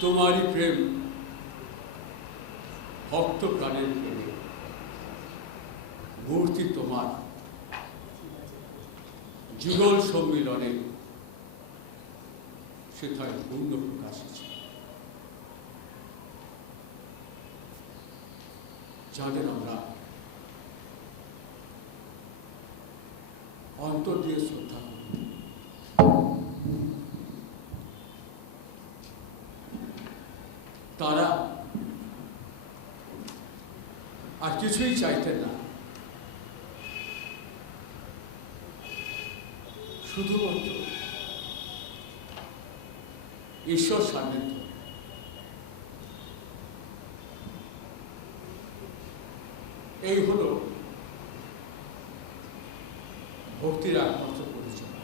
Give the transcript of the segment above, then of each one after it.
तुम्हारी प्रेम भक्त प्राणेर प्रेमे मूर्ति तुम्हार जुगल सम्मिलने सेथाय पूर्ण प्रकाशित जादेर आमरा अंतर दिए श्रद्धा तारा আর কিছুই চাইতেন না, শুধুমাত্র ঈশ্বর সান্নিধ্য। এই হলো ভক্তির একমাত্র পরিচয়।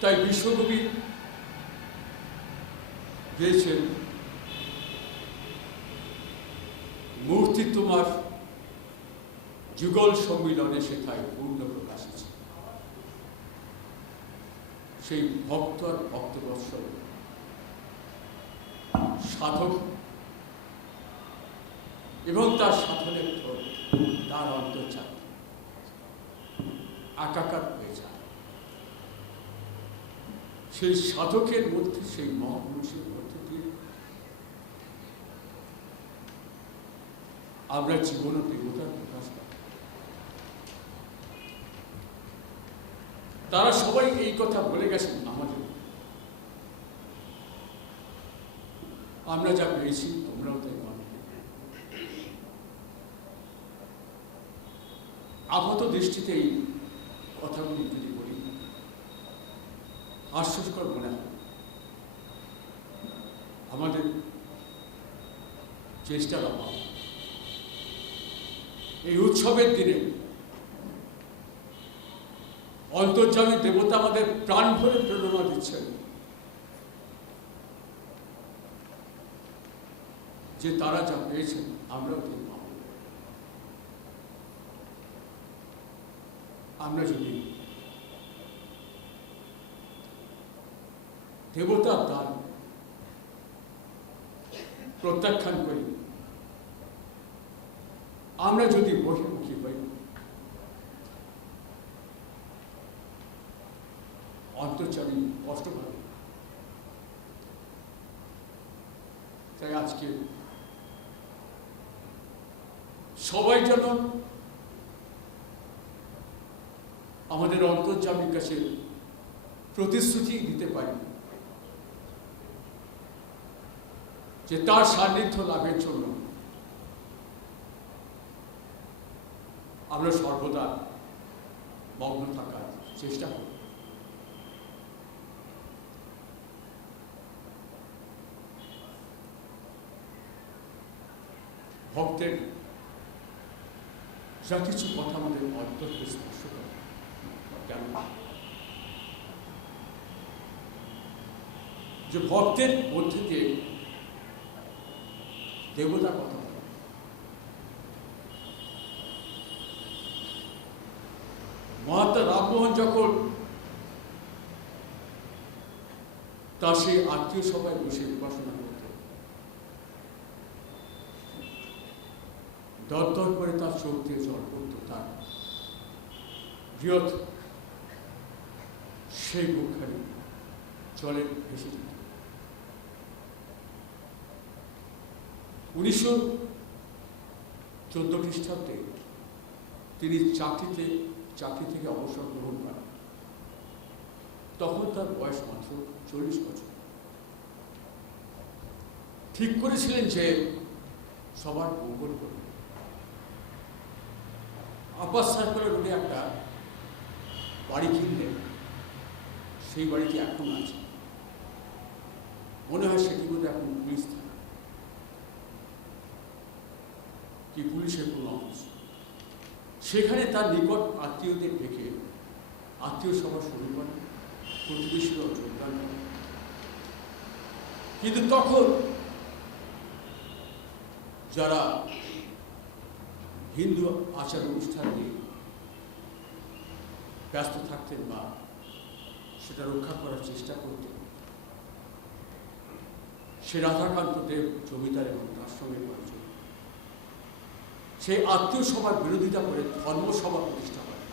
তাই বিশ্বকবি গেয়েছেন, মূর্তি তোমার যুগল সম্মিলনে সেথায় পূর্ণ প্রকাশিছে। সেই ভক্ত আর ভক্তবৎসল সাধক এবং তার সাধনের তার অন্তর্জাল একাকার হয়ে যায়। সেই সাধকের মধ্যে, সেই মহাপুরুষের মধ্যে দিয়ে আমরা জীবন ও দেবতার প্রকাশ পাই। তারা সবাই এই কথা বলে গেছেন আমাদের, আমরা যা পেয়েছি তোমরাও তাই পাবে। আপাত দৃষ্টিতে এই কথাগুলি যদি বলি হাস্যকর মনে হয়। আমাদের চেষ্টার অভাব। এই উৎসবের দিনে অন্তর্যামী দেবতা আমাদের প্রাণ ভরে প্রেরণা দিচ্ছেন যে তারা যা পেয়েছেন আমরাও তাই পাব। আমরা যদি দেবতার দান প্রত্যাখ্যান করি, আমরা যদি বহির্মুখী হই, অন্তর্যামী কষ্ট পাবে। তাই আজকে সবাই যেন আমাদের অন্তর্যামীর কাছে প্রতিশ্রুতি দিতে পারি যে তার সান্নিধ্য লাভের জন্য আমরা সর্বদা মগ্ন থাকার চেষ্টা করি। ভক্তের যা কিছু কথা আমাদের অন্তরকে স্পর্শ করে, কেন যে ভক্তের মধ্যে দিয়ে দেবতা কথা বলে। মহাত্মা রামমোহন যখন তার সেই আত্মীয় সভায় বসে উপাসনা করতেন, দরদর করে তার চোখ দিয়ে জল পড়ত, তার বৃহৎ সেই বুকখানি জলে ভেসে যেত। 1914 খ্রিস্টাব্দে তিনি চাকরি থেকে অবসর গ্রহণ করেন। তখন তার বয়স মাত্র 40 বছর। ঠিক করেছিলেন যে সবার মঙ্গল করবে। আপার সার্কেলের রোডে একটা বাড়ি কিনলেন, সেই বাড়িটি এখন আছে, মনে হয় সেটি বোধহয় এখন পুলিশ থানা কি পুলিশের কোনো অফিস। সেখানে তার নিকট আত্মীয়দের ডেকে আত্মীয় সভা শুরু করেন, প্রতিবেশীরাও যোগদান করেন। কিন্তু তখন যারা হিন্দু আচার অনুষ্ঠান নিয়ে ব্যস্ত থাকতেন বা সেটা রক্ষা করার চেষ্টা করতেন, সে রাধাকান্ত দেব জমিদার এবং তার সঙ্গে পরিচয়, সেই আত্মীয় সভার বিরোধিতা করে ধর্মসভা প্রতিষ্ঠা করেন।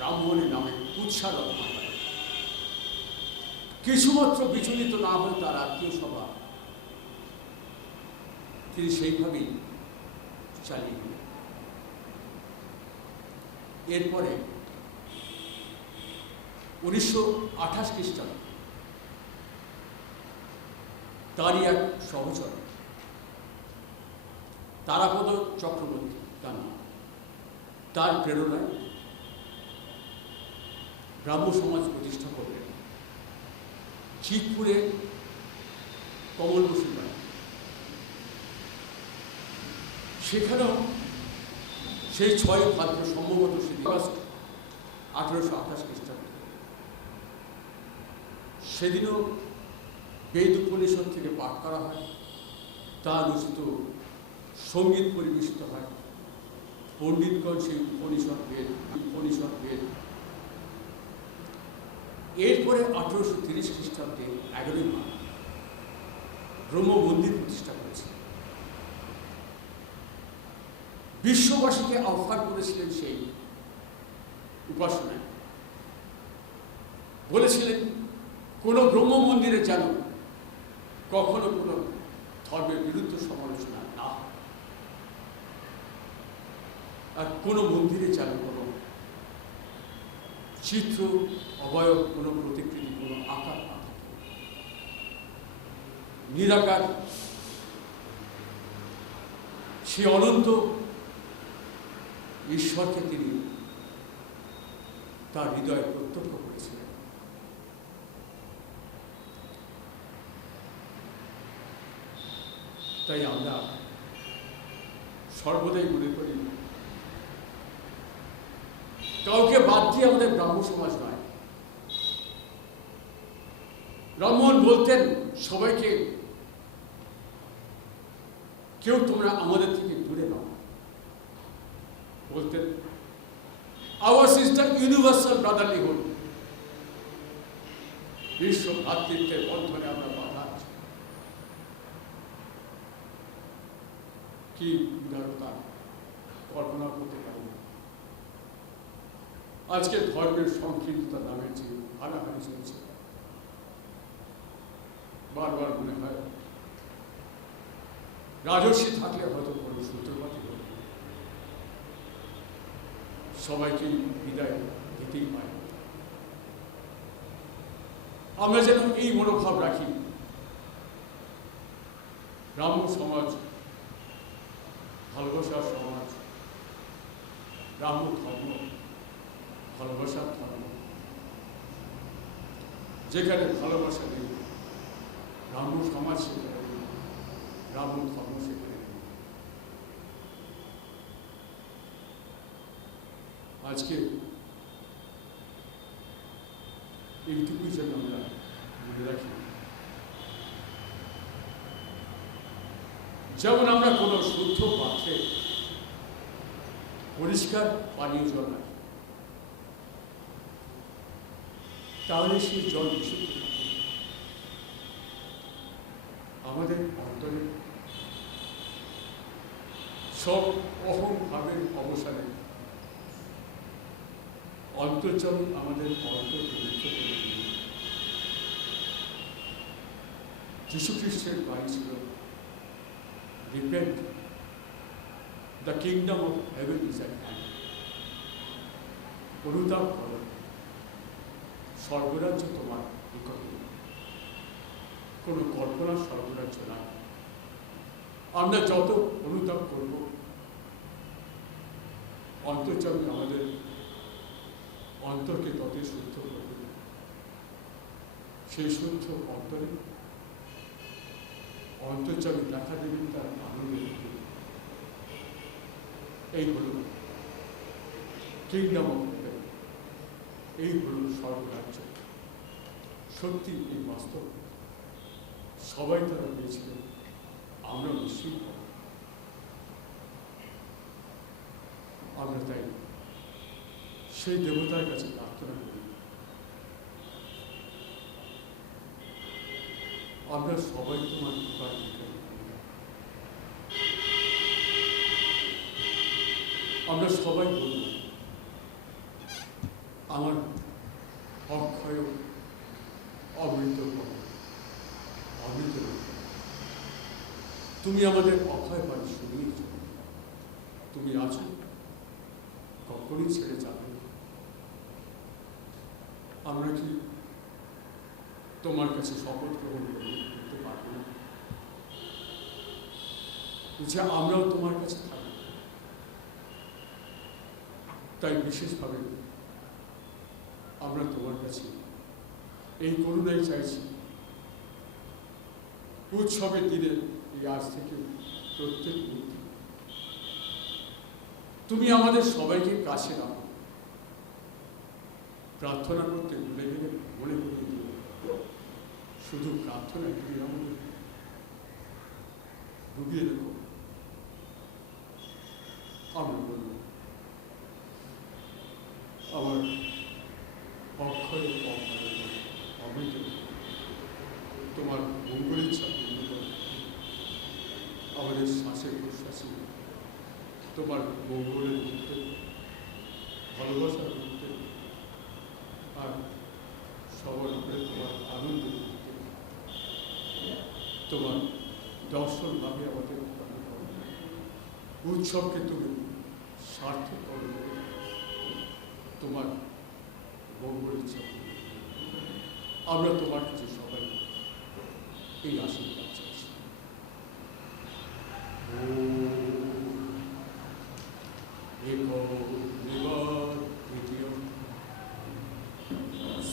রামমোহনের নামে কুৎসা রক্ষা করে। কিছুমাত্র বিচলিত না হয়ে তার আত্মীয় সভা তিনি সেইভাবেই চালিয়ে গেলেন। এরপরে 1928 খ্রিস্টাব্দে তারই এক সহচর তারাপদ চক্রবর্তী, তার প্রেরণায় ব্রাহ্ম সমাজ প্রতিষ্ঠা করলেন চিতপুরে কমল বসুর বাড়ি। সেখানেও সেই 6 ভাদ্র সম্ভবত সে দিবস 1828 খ্রিস্টাব্দে সেদিনও বেদ উপনিষদ থেকে পাঠ করা হয়, তা রচিত সঙ্গীত পরিবেশিত হয়। পণ্ডিতগণ সেই উপনিষদ বেদ। এরপরে 1830 খ্রিস্টাব্দে 11ই মার্চ ব্রহ্ম মন্দির প্রতিষ্ঠা করেছে। বিশ্ববাসীকে আহ্বান করেছিলেন সেই উপাসনায়, বলেছিলেন কোন ব্রহ্ম মন্দিরে যেন কখনো কোনো ধর্মের বিরুদ্ধে সমালোচনা না হয়, আর কোনো মন্দিরে যেন কোনো চিত্র, অবয়ব, কোনো প্রতিকৃতি, কোনো আকার না থাকে। নিরাকার সে অনন্ত ঈশ্বরকে তিনি তার হৃদয়ে প্রত্যক্ষ করেছিলেন। তাই আমরা সর্বদাই মনে করি কাউকে বাদ দিয়ে আমাদের ব্রাহ্ম সমাজ নয়। রামমোহন বলতেন সবাইকে, কেউ তোমরা আমাদের থেকে দূরে নাও। বলতেন আওয়ার্স ইজ দ্য ইউনিভার্সাল ব্রাদারলিহুড। বিশ্ব ভ্রাতৃত্বের বন্ধনে আমরা বাধা আছি। কি উদারতা কল্পনা করতে পারি। আজকে ধর্মের সংকীর্ণতা নামের যে হানাহানি চলছে, বারবার মনে হয় রাজস্বী থাকলে হয়তো কোনো সূত্রপাতি হতো, সবাইকেই বিদায় দিতেই পারে। আমরা যেন এই মনোভাব রাখি, ব্রাহ্ম সমাজ ভালোবাসার সমাজ, ব্রাহ্ম ধর্ম ভালোবাসার ধর্ম। যেখানে ভালোবাসা নেই ব্রাহ্ম সমাজ, সেখানে নেই ব্রাহ্ম ধর্ম, সেখানে নেই। আজকে এইটুকুই যেন আমরা মনে রাখি, যেমন আমরা কোনো শুদ্ধ পাত্রে পরিষ্কার পানীয় জল রাখি, তাহলে সেই জল বিশুদ্ধ। আমাদের অন্তরে সব অহং ভাবের অবসানে অন্তর্জল আমাদের অন্তর পবিত্র করে দিল। যীশুখ্রিস্টের বাণী ছিল, repent, the kingdom of haven is at hand. অনুতাপ করো, স্বর্গরাজ্য তোমার নিকটে। কোনো কল্পনার স্বর্গরাজ্য না। আমরা যত অনুতাপ করব, অন্তর্যামী আমাদের অন্তরকে ততই শুদ্ধ করবে। সেই শুদ্ধ অন্তরে অন্তর্যামী দেখা দেবেন তার আনন্দের। এই হল কিংডম অফ হেভেন, এই হল স্বর্গরাজ্য। সত্যি এই বাস্তব, সবাই তারা পেয়েছিলেন, আমরা নিশ্চিত হব। আমরা তাই সেই দেবতার কাছে প্রার্থনা করি, আমরা সবাই তোমার কৃপার ভিখারি। আমরা সবাই বলব, আমার অক্ষয় অমৃত অমৃত, তুমি আমাদের অক্ষয় বাণী শুনিয়েছ, তুমি আছো, কখনই ছেড়ে যাবে। আমরা কি তোমার কাছে শপথ গ্রহণ করতে পারবো না যে আমরাও তোমার কাছে থাকব? তাই বিশেষভাবে আমরা তোমার কাছে এই করুণাই চাইছি, উৎসবের দিনে এই আজ থেকে প্রত্যেক মুহূর্তে তুমি আমাদের সবাইকে কাছে নাও। প্রার্থনা করতে ভুলে গেলে মনে করিয়ে দিও, শুধু প্রার্থনা তুমি আমাদের ডুবিয়ে রেখো। আমি বলব আমার অক্ষয় অমৃত তোমার মঙ্গলের ইচ্ছা পূর্ণ করো। আমাদের শ্বাসে প্রশ্বাসে তোমার মঙ্গলের মধ্যে ভালোবাসার মধ্যে আর সবার উপরে তোমার আনন্দ মধ্যে তোমার দর্শন ভাবে আমাদের উৎসবকে তুমি সার্থক করো। তোমার মঙ্গল ইচ্ছা আমরা তোমার কাছে সবাই এই আশীর্বাদ চাইছি।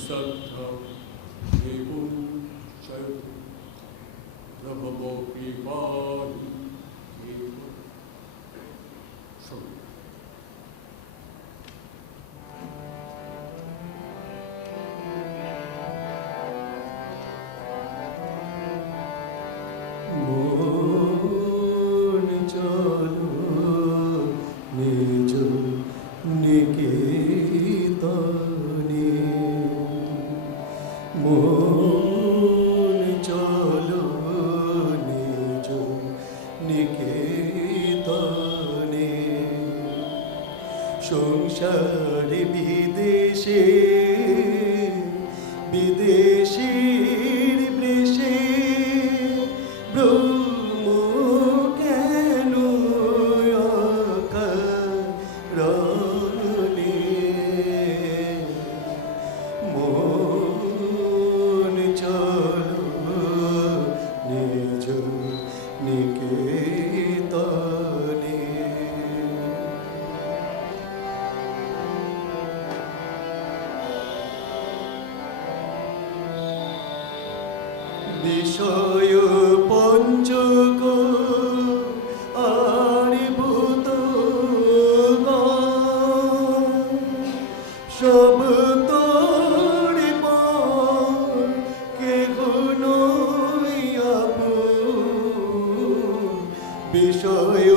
শ্রদ্ধা প্রভব কৃপাল সংসারে বিদেশে বিদেশীর বৃষে ব্রহ্ম কেন রণে মন চলো নিজ নিকেতনে। বিষয় পঞ্চক আরিভূত সব তোরে পর কেহ নয় আপন। বিষয়